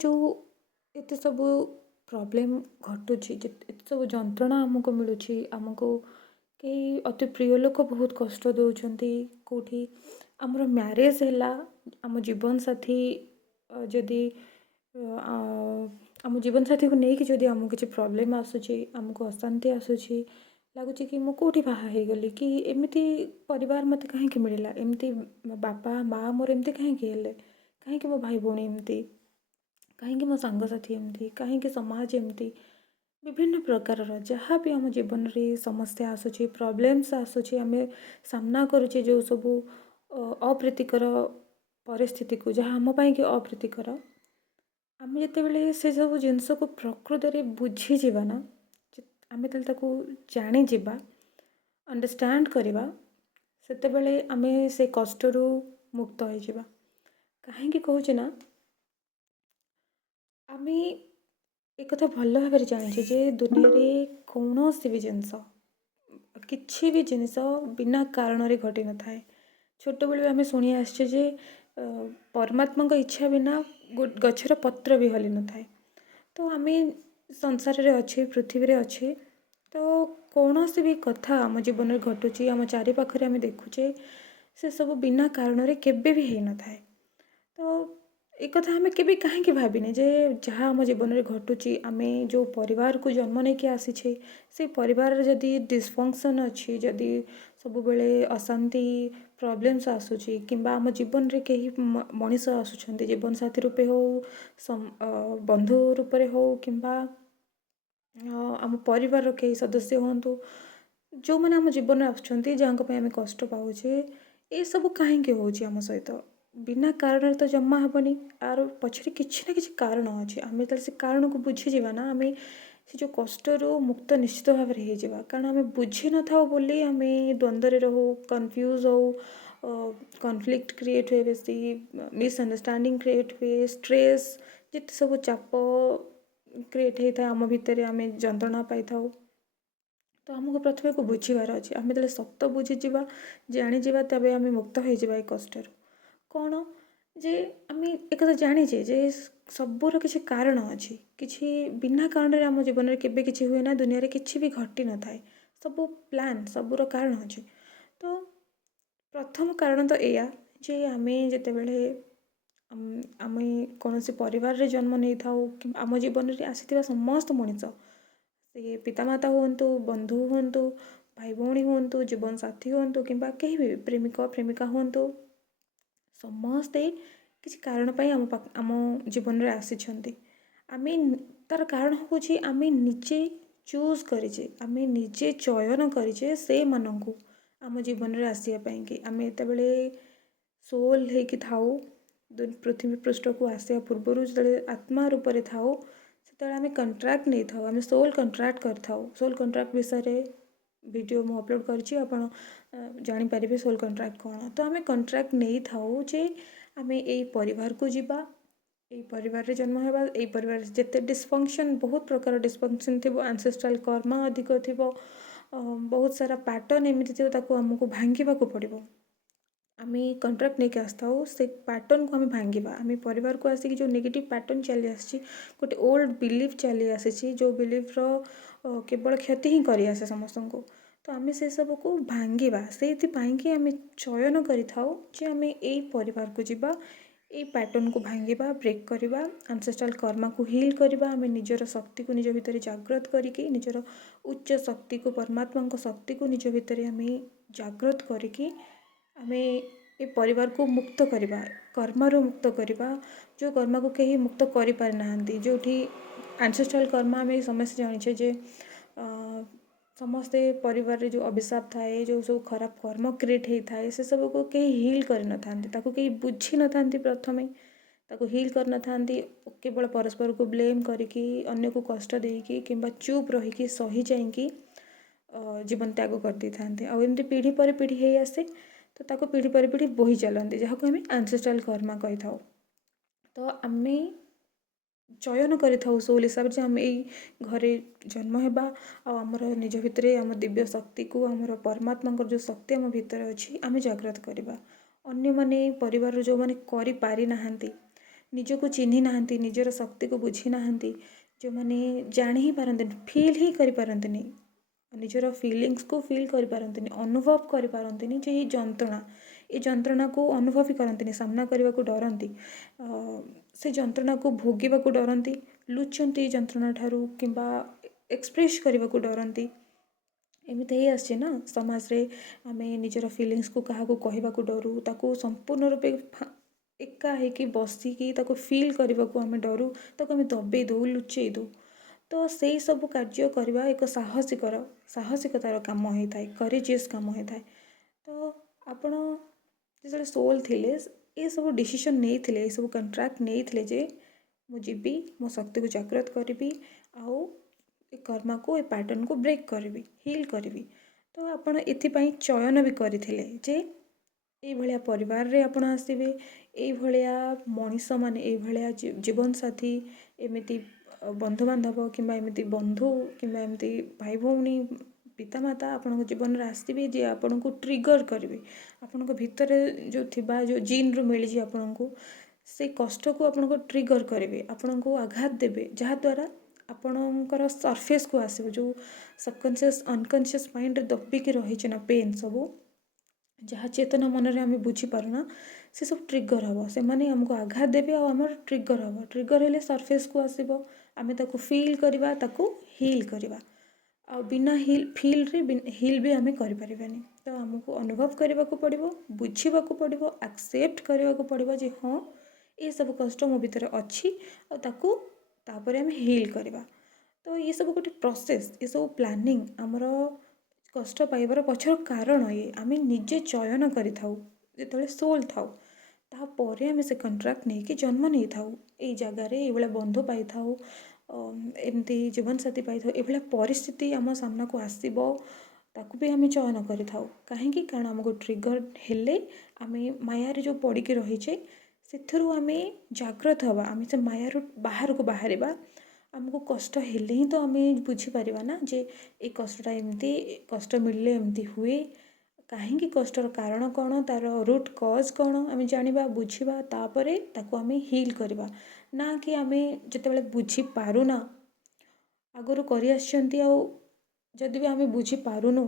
जो एते सब प्रॉब्लम घटुची एते सब जंत्रणा आमको मिलुची आमको कई अति प्रिय लोक बहुत कष्ट दौरान कौटी आमर म्यारेज है आम जीवन साथी जदि आम जीवन साथी को लेकिन जदि आमको किसी प्रोब्लेम आसूची आमको अशांति आसूची लगुच कि मु कौटी बाहा गली कि एमती परिवार मत कहीं मिलला एमती बापा माँ मोर एमती कहीं कहीं मो भाई भौणी एमती कहीं मो सांगसाथी एमती कहीं समाज एमती विभिन्न प्रकार जहाँ भी आम जीवन में समस्या आसूची प्रोब्लेम्स आसूची आम सामना करुचे जो सब अप्रीतिकर परिस्थिति को जहाँ आम कि अप्रीतिकर आम जिते से सब जिनस को प्रकृत में बुझीजा ना आम जाणीजा अंडरस्टैंड करवा से आम से कष्ट मुक्त हो कहीं कहूँ ना आम एक कथा भल भाव जाने जे दुनिया रे कौन भी जिनस किसी भी जिनस बिना कारण रे घटी न थाए छोट बेलू आम शुणी आसे परमात्मा इच्छा बिना गछर पत्र भी हली न थाए तो आम संसार रे अच्छे पृथ्वी रे अच्छे तो कौन भी कथा आम जीवन में घटुची आम चारि पाखरे आम देखुचे से सब बिना कारण रे केबे भी हो न थाए तो एक कथा आम के कहीं भाविने जे जहाँ आम जीवन में घटुची आम जो परिवार को जन्म नहीं कि आसीछे से परिवार जदि डिस्फंक्शन अच्छी जदि सब बेले अशांति प्रॉब्लम्स आसूची किंबा आम जीवन रे कहीं मनीष आसुछंती जीवन साथी रूपे हो बंधु रूपे हो किंबा आम परिवार कई सदस्य हूँ जो मैंने आम जीवन में आसुँच जहाँ आम कष्ट पाचे ये सब कहीं होम सहित बिना कारण तो जमा हेनी आर पछरे किसी ना कि कारण अच्छे आम से कारण को बुझीजा ना आम से जो कष्ट मुक्त निश्चित भाव में हो कारण आम बुझी न था बोली आम द्वंद्व रहू कन्फ्यूज हो कन्फ्लिक्ट क्रिएट हुए बेसी मिसअंडरस्टैंडिंग क्रिएट हुए स्ट्रेस जिते सब चाप क्रिएट होता है आम भितर आम जंत्रणा पाई था तो आमको प्रथम को बुझीबार अच्छे आम जो सत बुझीजा जाणीजा तब आम मुक्त हो कष्ट कौन जे आम एक जानीचे जे सबूर किसी कारण अच्छी किसी बिना कारण आम जीवन में केवे किसी हुए ना दुनिया रे किसी भी घटी न थाए सब प्लान सबूर कारण अच्छे तो प्रथम कारण तो या जे आम जिते बड़े आम कौन परिवार रे जन्म नहीं था कि आम जीवन में आसी समस्त मनीष से पितामाता हूँ बंधु हूँ भाई भौणी हूँ जीवन साथी हूँ कि कहीं भी प्रेमिक प्रेमिका हूँ समस्ते किसी कारण आम जीवन में आसी आम तार कारण हूँ आम निजे चूज करें आम निजे चयन करें से मानू आम जीवन में आसापी कि आम ये सोल होकि थाऊ पृथ्वी पृष्ठ को आसा पूर्वर जो आत्मा रूप से थाऊ से आम कंट्राक्ट नहीं था आम सोल कंट्राक्ट कर सोल कंट्राक्ट विषय वीडियो मु अपलोड कर जापर सोल कंट्राक्ट कौन तो आम कंट्राक्ट नहीं थाऊ जे आम यही परिवार को जीवा यही परिवार रे जन्म होगा यही परिवार जिते डिस्फंक्शन बहुत प्रकार डिस्फंक्शन थी एंसेस्ट्रल कर्म अधिक थी बहुत सारा पैटर्न एमती थी आमको भांगा पड़ो आम कंट्राक्ट नहीं आसता से पैटर्न को आम भांगा आम परिवार को आसिक जो नेगेटिव पैटर्न चली आसी गोटे ओल्ड बिलीफ चली आसी जो बिलीफ्र केवल क्षति ही कर आसे समस्त को तो आम से सब को भांगा से आम चयन करें आम यही परिवार को जीवा यही पैटर्न को भांगा ब्रेक करवा एंसेस्ट्रल कर्मा को हील करवा आम निजर शक्ति को निज भितर जागृत करके निजर उच्च शक्ति को परमात्मा शक्ति को निज भितर आम जागृत करके आम ये परिवार को मुक्त करवा कर्मरु मुक्त करवा जो कर्म को कहीं मुक्त कर पारि ना जो एंसेस्ट्रल कर्म आम समस्त जाने जे समस्ते परिवार रे जो अभिशाप थाए जो सब खराब कर्म क्रिएट होता है से सब को कहीं हील कर न था कहीं बुझी न था प्रथमे हील कर न था केवल परस्पर को ब्लेम करके अन्य को कष्ट देकी कि चुप रहीकि सही जाइकी जीवन त्याग कर दे था आमती पीढ़ी पर पीढ़ी हो आसे तो ताको पीढ़ी पर पीढ़ी बोही चलती जहाँ को आम एंसेस्ट्रल कर्मा कही था तो आम चयन करें सोल हिसाब से आम यही घरे जन्म होगा आमर निज भितर आम दिव्य शक्ति को आमर परमात्मा जो शक्ति आम भितर अच्छी आम जागृत करवा अन्य माने परिवार जो मैंने करि पारि नाहांती ନିଜକୁ ଚିହ୍ନି ନାହାନ୍ତି, ନିଜର ଶକ୍ତିକୁ ବୁଝି ନାହାନ୍ତି, ଯେଉଁମାନେ ଜାଣି ହିଁ ପାରନ୍ତିନି, ଫିଲ୍ ହିଁ କରିପାରନ୍ତିନି, ନିଜର ଫିଲିଂସକୁ ଫିଲ୍ କରିପାରନ୍ତିନି, ଅନୁଭବ କରିପାରନ୍ତିନି ଯେ ଏ ଯନ୍ତ୍ରଣାକୁ ଅନୁଭବ ହିଁ କରନ୍ତିନି, ସାମ୍ନା କରିବାକୁ ଡରନ୍ତି, ସେ ଯନ୍ତ୍ରଣାକୁ ଭୋଗିବାକୁ ଡରନ୍ତି, ଲୁଚନ୍ତି ଏ ଯନ୍ତ୍ରଣା ଠାରୁ କିମ୍ବା ଏକ୍ସପ୍ରେସ୍ କରିବାକୁ ଡରନ୍ତି। ଏମିତି ହେଇ ଆସିଛି ନା ସମାଜରେ, ଆମେ ନିଜର ଫିଲିଂସକୁ କାହାକୁ କହିବାକୁ ଡରୁ, ତାକୁ ସମ୍ପୂର୍ଣ୍ଣ ରୂପେ ଏକା ହେଇକି ବସିକି ତାକୁ ଫିଲ୍ କରିବାକୁ ଆମେ ଡରୁ, ତାକୁ ଆମେ ଦବେଇ ଦେଉ, ଲୁଚେଇ ଦେଉ। ତ ସେଇ ସବୁ କାର୍ଯ୍ୟ କରିବା ଏକ ସାହସିକତାର କାମ ହେଇଥାଏ, କରେଜିୟସ୍ କାମ ହେଇଥାଏ। ତ ଆପଣ ଯେତେବେଳେ ସୋଲ୍ ଥିଲେ, ଏସବୁ ଡିସିସନ୍ ନେଇଥିଲେ, ଏସବୁ କଣ୍ଟ୍ରାକ୍ଟ ନେଇଥିଲେ ଯେ ମୁଁ ଯିବି, ମୋ ଶକ୍ତିକୁ ଜାଗ୍ରତ କରିବି, ଆଉ ଏ କର୍ମାକୁ, ଏ ପ୍ୟାଟର୍ନକୁ ବ୍ରେକ୍ କରିବି, ହିଲ୍ କରିବି। ତ ଆପଣ ଏଥିପାଇଁ ଚୟନ ବି କରିଥିଲେ ଯେ ଏଇଭଳିଆ ପରିବାରରେ ଆପଣ ଆସିବେ, ଏଇଭଳିଆ ମଣିଷମାନେ, ଏଇଭଳିଆ ଜୀବନସାଥୀ, ଏମିତି ବନ୍ଧୁବାନ୍ଧବ କିମ୍ବା ଏମିତି ବନ୍ଧୁ କିମ୍ବା ଏମିତି ଭାଇ ଭଉଣୀ, ପିତାମାତା ଆପଣଙ୍କ ଜୀବନରେ ଆସିବେ ଯେ ଆପଣଙ୍କୁ ଟ୍ରିଗର୍ କରିବେ, ଆପଣଙ୍କ ଭିତରେ ଯେଉଁ ଥିବା ଯେଉଁ ଜିନ୍ରୁ ମିଳିଛି ଆପଣଙ୍କୁ, ସେଇ କଷ୍ଟକୁ ଆପଣଙ୍କୁ ଟ୍ରିଗର୍ କରିବେ, ଆପଣଙ୍କୁ ଆଘାତ ଦେବେ, ଯାହାଦ୍ୱାରା ଆପଣଙ୍କର ସର୍ଫେସ୍କୁ ଆସିବ, ଯେଉଁ ସବକନସିୟସ୍ ଅନକନସିୟସ୍ ମାଇଣ୍ଡରେ ଦବିକି ରହିଛି ନା ପେନ୍ ସବୁ, ଯାହା ଚେତନା ମନରେ ଆମେ ବୁଝିପାରୁନା, ସେସବୁ ଟ୍ରିଗର୍ ହେବ, ସେମାନେ ଆମକୁ ଆଘାତ ଦେବେ ଆଉ ଆମର ଟ୍ରିଗର୍ ହେବ, ଟ୍ରିଗର୍ ହେଲେ ସର୍ଫେସ୍କୁ ଆସିବ, ଆମେ ତାକୁ ଫିଲ୍ କରିବା, ତାକୁ ହିଲ୍ କରିବା। ଆଉ ବିନା ଫିଲ୍ରେ ହିଲ୍ ବି ଆମେ କରିପାରିବାନି। ତ ଆମକୁ ଅନୁଭବ କରିବାକୁ ପଡ଼ିବ, ବୁଝିବାକୁ ପଡ଼ିବ, ଆକ୍ସେପ୍ଟ କରିବାକୁ ପଡ଼ିବ ଯେ ହଁ, ଏସବୁ କଷ୍ଟ ମୋ ଭିତରେ ଅଛି ଆଉ ତାପରେ ଆମେ ହିଲ୍ କରିବା। ତ ଏସବୁ ଗୋଟେ ପ୍ରୋସେସ୍, ଏସବୁ ପ୍ଲାନିଂ, ଆମର କଷ୍ଟ ପାଇବାର ପଛର କାରଣ ଆମେ ନିଜେ ଚୟନ କରିଥାଉ ଯେତେବେଳେ ସୋଲ୍ ଥାଉ, ତାପରେ ଆମେ ସେ କଣ୍ଟ୍ରାକ୍ଟ ନେଇକି ଜନ୍ମ ନେଇଥାଉ, ଏଇ ଜାଗାରେ ଏଇଭଳିଆ ବନ୍ଧୁ ପାଇଥାଉ, ଏମିତି ଜୀବନସାଥୀ ପାଇଥାଉ, ଏଭଳିଆ ପରିସ୍ଥିତି ଆମ ସାମ୍ନାକୁ ଆସିବ, ତାକୁ ବି ଆମେ ଚୟନ କରିଥାଉ। କାହିଁକି? କାରଣ ଆମକୁ ଟ୍ରିଗର୍ ହେଲେ ଆମେ ମାୟାରେ ଯେଉଁ ପଡ଼ିକି ରହିଛେ, ସେଥିରୁ ଆମେ ଜାଗ୍ରତ ହେବା, ଆମେ ସେ ମାୟାରୁ ବାହାରକୁ ବାହାରିବା। ଆମକୁ କଷ୍ଟ ହେଲେ ହିଁ ତ ଆମେ ବୁଝିପାରିବା ନା ଯେ ଏ କଷ୍ଟଟା ଏମିତି, କଷ୍ଟ ମିଳିଲେ ଏମିତି ହୁଏ, କାହିଁକି କଷ୍ଟର କାରଣ କ'ଣ, ତା'ର ରୁଟ୍ କଜ୍ କ'ଣ ଆମେ ଜାଣିବା, ବୁଝିବା, ତାପରେ ତାକୁ ଆମେ ହିଲ୍ କରିବା। ନା କି ଆମେ ଯେତେବେଳେ ବୁଝିପାରୁନା, ଆଗରୁ କରିଆସିଛନ୍ତି, ଆଉ ଯଦି ବି ଆମେ ବୁଝିପାରୁନୁ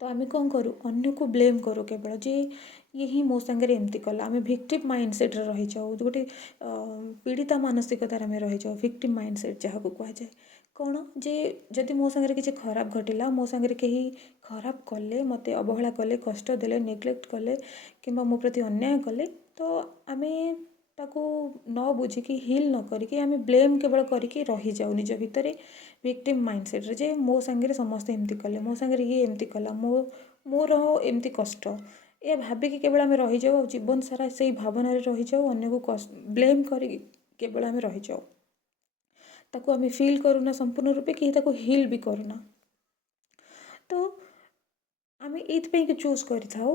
ତ ଆମେ କ'ଣ କରୁ, ଅନ୍ୟକୁ ବ୍ଲେମ୍ କରୁ କେବଳ, ଯେ ଇଏ ହିଁ ମୋ ସାଙ୍ଗରେ ଏମିତି କଲା, ଆମେ ଭିକ୍ଟିମ୍ ମାଇଣ୍ଡସେଟ୍ରେ ରହିଯାଉ, ଗୋଟେ ପୀଡ଼ିତା ମାନସିକତାରେ ଆମେ ରହିଯାଉ, ଭିକ୍ଟିମ୍ ମାଇଣ୍ଡସେଟ୍ ଯାହାକୁ କୁହାଯାଏ। କ'ଣ ଯେ ଯଦି ମୋ ସାଙ୍ଗରେ କିଛି ଖରାପ ଘଟିଲା, ମୋ ସାଙ୍ଗରେ କେହି ଖରାପ କଲେ, ମୋତେ ଅବହେଳା କଲେ, କଷ୍ଟ ଦେଲେ, ନେଗ୍ଲେକ୍ଟ କଲେ କିମ୍ବା ମୋ ପ୍ରତି ଅନ୍ୟାୟ କଲେ, ତ ଆମେ ତାକୁ ନ ବୁଝିକି, ହିଲ୍ ନ କରିକି, ଆମେ ବ୍ଲେମ୍ କେବଳ କରିକି ରହିଯାଉ ନିଜ ଭିତରେ ଭିକ୍ଟିମ୍ ମାଇଣ୍ଡସେଟ୍ରେ, ଯେ ମୋ ସାଙ୍ଗରେ ସମସ୍ତେ ଏମିତି କଲେ, ମୋ ସାଙ୍ଗରେ ଇଏ ଏମିତି କଲା, ମୋର ଏମିତି କଷ୍ଟ, ଏ ଭାବିକି କେବଳ ଆମେ ରହିଯାଉ, ଆଉ ଜୀବନ ସାରା ସେଇ ଭାବନାରେ ରହିଯାଉ, ଅନ୍ୟକୁ ବ୍ଲେମ୍ କରିକି କେବଳ ଆମେ ରହିଯାଉ, ତାକୁ ଆମେ ଫିଲ୍ କରୁନା ସମ୍ପୂର୍ଣ୍ଣ ରୂପେ, କେହି ତାକୁ ହିଲ୍ ବି କରୁନା। ତ ଆମେ ଏଇଥିପାଇଁକି ଚୁଜ୍ କରିଥାଉ,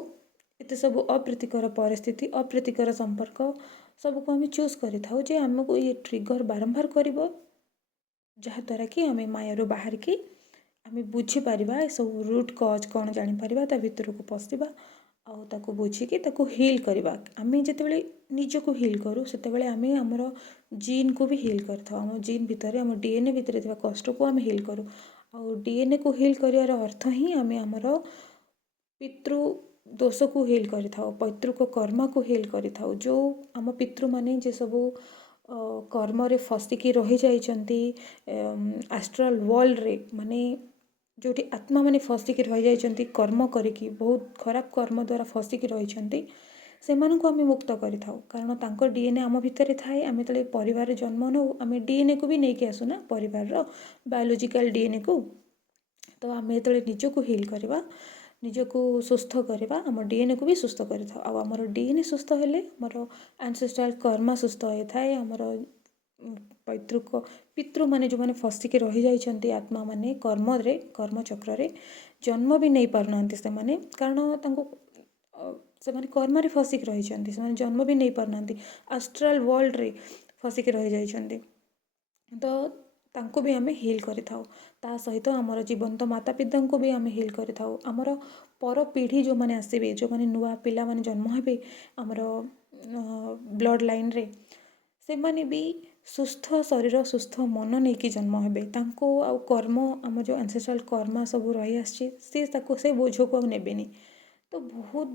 ଏତେ ସବୁ ଅପ୍ରୀତିକର ପରିସ୍ଥିତି, ଅପ୍ରୀତିକର ସମ୍ପର୍କ ସବୁକୁ ଆମେ ଚୁଜ୍ କରିଥାଉ ଯେ ଆମକୁ ଇଏ ଟ୍ରିଗର୍ ବାରମ୍ବାର କରିବ, ଯାହାଦ୍ୱାରା କି ଆମେ ମାୟାରୁ ବାହାରିକି ଆମେ ବୁଝିପାରିବା, ଏସବୁ ରୁଟ୍ କଜ୍ କ'ଣ ଜାଣିପାରିବା, ତା ଭିତରକୁ ପଶିବା, ଆଉ ତାକୁ ବୁଝିକି ତାକୁ ହିଲ୍ କରିବା। ଆମେ ଯେତେବେଳେ ନିଜକୁ ହିଲ୍ କରୁ, ସେତେବେଳେ ଆମେ ଆମର ଜିନ୍କୁ ବି ହିଲ୍ କରିଥାଉ, ଆମ ଜିନ୍ ଭିତରେ, ଆମ DNA ଭିତରେ ଥିବା କଷ୍ଟକୁ ଆମେ ହିଲ୍ କରୁ। ଆଉ DNAକୁ ହିଲ୍ କରିବାର ଅର୍ଥ ହିଁ ଆମେ ଆମର ପିତୃ ଦୋଷକୁ ହିଲ୍ କରିଥାଉ, ପୈତୃକ କର୍ମକୁ ହିଲ୍ କରିଥାଉ, ଯେଉଁ ଆମ ପିତୃମାନେ ଯେ ସବୁ କର୍ମରେ ଫସିକି ରହିଯାଇଛନ୍ତି, ଆଷ୍ଟ୍ରାଲ୍ ୱାର୍ଲଡ଼ରେ, ମାନେ ଯେଉଁଠି ଆତ୍ମାମାନେ ଫସିକି ରହିଯାଇଛନ୍ତି କର୍ମ କରିକି, ବହୁତ ଖରାପ କର୍ମ ଦ୍ୱାରା ଫସିକି ରହିଛନ୍ତି, ସେମାନଙ୍କୁ ଆମେ ମୁକ୍ତ କରିଥାଉ। କାରଣ ତାଙ୍କ DNA ଆମ ଭିତରେ ଥାଏ, ଆମେ ଯେତେବେଳେ ପରିବାରରେ ଜନ୍ମ ନେଉ, ଆମେ DNAକୁ ବି ନେଇକି ଆସୁନା, ପରିବାରର ବାୟୋଲୋଜିକାଲ୍ DNAକୁ। ତ ଆମେ ଯେତେବେଳେ ନିଜକୁ ହିଲ୍ କରିବା, ନିଜକୁ ସୁସ୍ଥ କରିବା, ଆମ DNAକୁ ବି ସୁସ୍ଥ କରିଥାଉ, ଆଉ ଆମର DNA ସୁସ୍ଥ ହେଲେ ଆମର ଆନ୍ସେଷ୍ଟ୍ରାଲ୍ କର୍ମ ସୁସ୍ଥ ହୋଇଥାଏ, ଆମର ପିତୃମାନେ ଯେଉଁମାନେ ଫସିକି ରହିଯାଇଛନ୍ତି, ଆତ୍ମାମାନେ କର୍ମଚକ୍ରରେ ଜନ୍ମ ବି ନେଇ ପାରୁନାହାନ୍ତି ସେମାନେ, କାରଣ ସେମାନେ କର୍ମରେ ଫସିକି ରହିଛନ୍ତି, ସେମାନେ ଜନ୍ମ ବି ନେଇ ପାରୁନାହାନ୍ତି, ଆଷ୍ଟ୍ରାଲ୍ ୱାର୍ଲଡ଼ରେ ଫସିକି ରହିଯାଇଛନ୍ତି। ତ ତାଙ୍କୁ ବି ଆମେ ହିଲ୍ କରିଥାଉ, ତା ସହିତ ଆମର ଜୀବନ୍ତ ମାତା ପିତାଙ୍କୁ ବି ଆମେ ହିଲ୍ କରିଥାଉ, ଆମର ପର ପିଢ଼ି ଯେଉଁମାନେ ଆସିବେ, ଯେଉଁମାନେ ନୂଆ ପିଲାମାନେ ଜନ୍ମ ହେବେ ଆମର ବ୍ଲଡ଼ ଲାଇନ୍ରେ, ସେମାନେ ବି ସୁସ୍ଥ ଶରୀର ସୁସ୍ଥ ମନ ନେଇକି ଜନ୍ମ ହେବେ। ତାଙ୍କୁ ଆଉ କର୍ମ ଆମ ଯେଉଁ ଆncestral କର୍ମ ସବୁ ରହିଆସିଛି ସେ ବୋଝକୁ ଆଉ ନେବେନି। ତ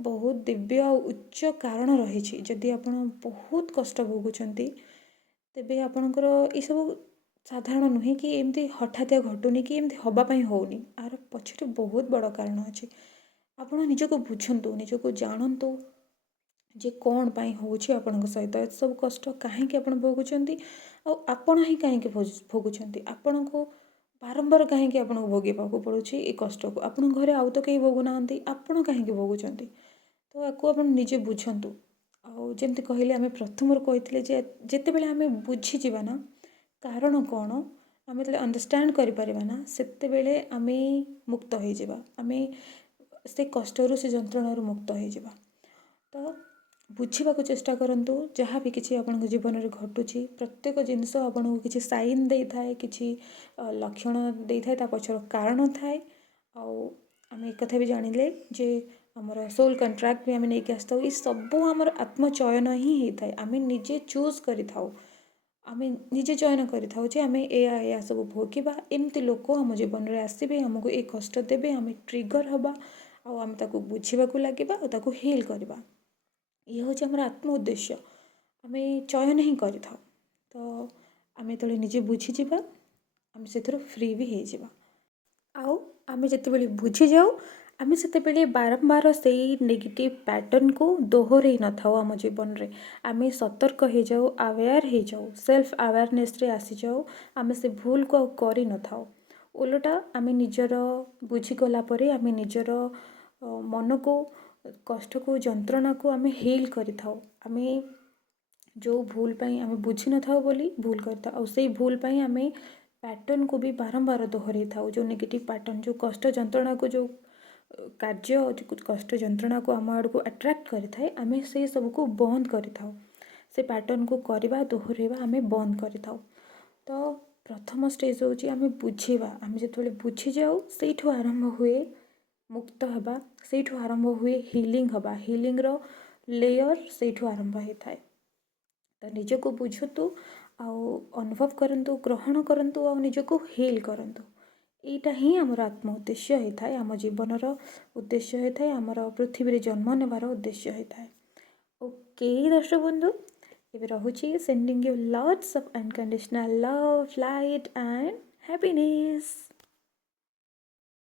ବହୁତ ଦିବ୍ୟ ଆଉ ଉଚ୍ଚ କାରଣ ରହିଛି। ଯଦି ଆପଣ ବହୁତ କଷ୍ଟ ଭୋଗୁଛନ୍ତି ତେବେ ଆପଣଙ୍କର ଏସବୁ ସାଧାରଣ ନୁହେଁ କି ଏମିତି ହଠାତିଆ ଘଟୁନି କି ଏମିତି ହେବା ପାଇଁ ହେଉନି। ଆର ପଛରେ ବହୁତ ବଡ଼ କାରଣ ଅଛି। ଆପଣ ନିଜକୁ ବୁଝନ୍ତୁ, ନିଜକୁ ଜାଣନ୍ତୁ ଯେ କ'ଣ ପାଇଁ ହେଉଛି ଆପଣଙ୍କ ସହିତ ଏସବୁ କଷ୍ଟ, କାହିଁକି ଆପଣ ଭୋଗୁଛନ୍ତି ଆଉ ଆପଣ ହିଁ କାହିଁକି ଭୋଗୁଛନ୍ତି। ଆପଣଙ୍କୁ ବାରମ୍ବାର କାହିଁକି ଆପଣଙ୍କୁ ଭୋଗିବାକୁ ପଡ଼ୁଛି ଏ କଷ୍ଟକୁ। ଆପଣଙ୍କ ଘରେ ଆଉ ତ କେହି ଭୋଗୁନାହାନ୍ତି, ଆପଣ କାହିଁକି ଭୋଗୁଛନ୍ତି। ତ ୟାକୁ ଆପଣ ନିଜେ ବୁଝନ୍ତୁ। ଆଉ ଯେମିତି କହିଲେ, ଆମେ ପ୍ରଥମରୁ କହିଥିଲେ ଯେ ଯେତେବେଳେ ଆମେ ବୁଝିଯିବା ନା କାରଣ କ'ଣ, ଆମେ ଯେତେବେଳେ ଅଣ୍ଡରଷ୍ଟାଣ୍ଡ କରିପାରିବା ନା, ସେତେବେଳେ ଆମେ ମୁକ୍ତ ହେଇଯିବା। ଆମେ ସେ କଷ୍ଟରୁ, ସେ ଯନ୍ତ୍ରଣାରୁ ମୁକ୍ତ ହେଇଯିବା। ତ ବୁଝିବାକୁ ଚେଷ୍ଟା କରନ୍ତୁ। ଯାହା ବି କିଛି ଆପଣଙ୍କ ଜୀବନରେ ଘଟୁଛି, ପ୍ରତ୍ୟେକ ଜିନିଷ ଆପଣଙ୍କୁ କିଛି ସାଇନ୍ ଦେଇଥାଏ, କିଛି ଲକ୍ଷଣ ଦେଇଥାଏ, ତା ପଛର କାରଣ ଥାଏ। ଆଉ ଆମେ ଏକଥା ବି ଜାଣିଲେ ଯେ ଆମର ସୋଲ୍ କଣ୍ଟ୍ରାକ୍ଟ ବି ଆମେ ନେଇକି ଆସିଥାଉ। ଏ ସବୁ ଆମର ଆତ୍ମଚୟନ ହିଁ ହେଇଥାଏ। ଆମେ ନିଜେ ଚୁଜ୍ କରିଥାଉ, ଆମେ ନିଜେ ଚୟନ କରିଥାଉ ଯେ ଆମେ ଏୟା ସବୁ ଭୋଗିବା। ଏମିତି ଲୋକ ଆମ ଜୀବନରେ ଆସିବେ, ଆମକୁ ଏ କଷ୍ଟ ଦେବେ, ଆମେ ଟ୍ରିଗର୍ ହେବା ଆଉ ଆମେ ତାକୁ ବୁଝିବାକୁ ଲାଗିବା ଆଉ ତାକୁ ହିଲ୍ କରିବା। ଇଏ ହେଉଛି ଆମର ଆତ୍ମ ଉଦ୍ଦେଶ୍ୟ। ଆମେ ଚୟନ ହିଁ କରିଥାଉ। ତ ଆମେ ଯେତେବେଳେ ନିଜେ ବୁଝିଯିବା, ଆମେ ସେଥିରୁ ଫ୍ରି ବି ହେଇଯିବା। ଆଉ ଆମେ ଯେତେବେଳେ ବୁଝିଯାଉ, ଆମେ ସେତେବେଳେ ବାରମ୍ବାର ସେଇ ନେଗେଟିଭ୍ ପ୍ୟାଟର୍ନକୁ ଦୋହରେଇ ନଥାଉ ଆମ ଜୀବନରେ। ଆମେ ସତର୍କ ହେଇଯାଉ, ଆୱେୟାର୍ ହେଇଯାଉ, ସେଲ୍ଫ ଆୱାରନେସ୍ରେ ଆସିଯାଉ। ଆମେ ସେ ଭୁଲକୁ ଆଉ କରିନଥାଉ। ଓଲଟା ଆମେ ନିଜର ବୁଝିଗଲା ପରେ ଆମେ ନିଜର ମନକୁ, କଷ୍ଟକୁ, ଯନ୍ତ୍ରଣାକୁ ଆମେ ହିଲ୍ କରିଥାଉ। ଆମେ ଯେଉଁ ଭୁଲ ପାଇଁ ଆମେ ବୁଝିନଥାଉ ବୋଲି ଭୁଲ କରିଥାଉ, ଆଉ ସେଇ ଭୁଲ ପାଇଁ ଆମେ ପ୍ୟାଟର୍ନକୁ ବି ବାରମ୍ବାର ଦୋହରେଇଥାଉ। ଯେଉଁ ନେଗେଟିଭ୍ ପ୍ୟାଟର୍ନ, ଯେଉଁ କଷ୍ଟ ଯନ୍ତ୍ରଣାକୁ, ଯେଉଁ କାର୍ଯ୍ୟ କଷ୍ଟ ଯନ୍ତ୍ରଣାକୁ ଆମ ଆଡ଼କୁ ଆଟ୍ରାକ୍ଟ କରିଥାଏ, ଆମେ ସେଇ ସବୁକୁ ବନ୍ଦ କରିଥାଉ। ସେ ପ୍ୟାଟର୍ନକୁ କରିବା, ଦୋହରେଇବା ଆମେ ବନ୍ଦ କରିଥାଉ। ତ ପ୍ରଥମ ଷ୍ଟେଜ୍ ହେଉଛି ଆମେ ବୁଝିବା। ଆମେ ଯେତେବେଳେ ବୁଝିଯାଉ, ସେଇଠୁ ଆରମ୍ଭ ହୁଏ ମୁକ୍ତ ହେବା, ସେଇଠୁ ଆରମ୍ଭ ହୁଏ ହିଲିଂ ହେବା। ହିଲିଂର ଲେୟର୍ ସେଇଠୁ ଆରମ୍ଭ ହେଇଥାଏ। ତ ନିଜକୁ ବୁଝନ୍ତୁ, ଆଉ ଅନୁଭବ କରନ୍ତୁ, ଗ୍ରହଣ କରନ୍ତୁ, ଆଉ ନିଜକୁ ହିଲ୍ କରନ୍ତୁ। ଏଇଟା ହିଁ ଆମର ଆତ୍ମ ଉଦ୍ଦେଶ୍ୟ ହେଇଥାଏ, ଆମ ଜୀବନର ଉଦ୍ଦେଶ୍ୟ ହେଇଥାଏ, ଆମର ପୃଥିବୀରେ ଜନ୍ମ ନେବାର ଉଦ୍ଦେଶ୍ୟ ହେଇଥାଏ। ଓକେ ଦର୍ଶକ ବନ୍ଧୁ, ଏବେ ରହୁଛି। Sending you lots of unconditional love, light and happiness.